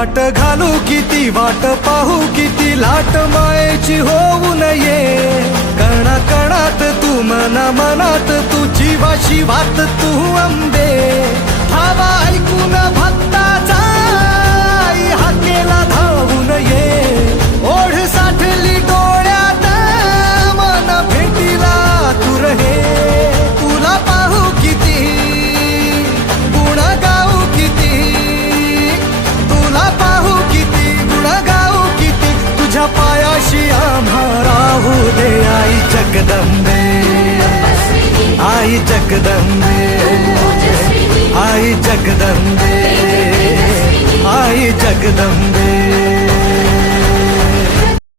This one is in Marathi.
घाट घालू किती वाट पाहू किती लाट मायेची होऊ नये कणा कणात तू मना मनात तू जीवा शिवात तू अंबे धावा ऐकून भक्ताचा आई हाकेला धावू नये ओढ साठली डोळ्यात मन भेटीला तू रहे तुला पाहू किती गुण गाऊ किती तुला पाहू किती गुण गाऊ किती तुझ्या पायाशी आम्हा राहू दे आई जगदंबे आई जगदंबे आई जगदंबे आई जगदंबे